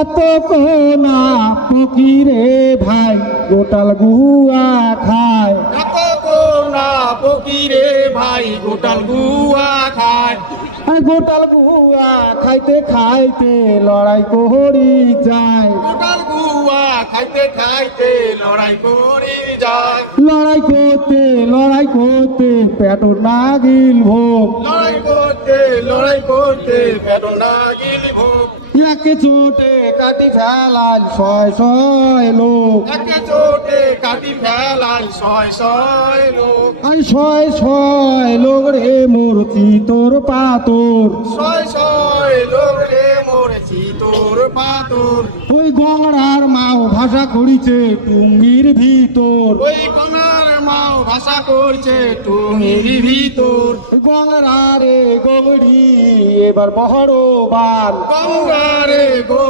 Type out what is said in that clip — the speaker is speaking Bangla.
এত কোনা ফকিরে ভাই গোটাল গুয়া খায়। এত কোনা ফকিরে ভাই গোটাল গুয়া খায়। গোটাল গুয়া খাইতে খাইতে লড়াই করি যায়। গোটাল গুয়া খাইতে খাইতে লড়াই করে যায়। লড়াই করতে পেট নাগিল ভোগ। লড়াই করতে পেট নাগিল ভোগ। একে চোটে কাটি ফেলাল শয় শয় লোক। একে চোটে কাটি ফেলাল শয় শয় লোক। শয় শয় লোক রে মোর চিতর পাতর। শয় শয় লোক রে মরেছি তোর পাতর। ওই গড়ার মাও ভাষা করিছে টুঙ্গির ভিতর। ওই গঙ্গার মাও ভাষা করছে টুঙ্গির ভিতর। গঙ্গা রে গৌড়ি এবার বহরবান। গঙ্গা রে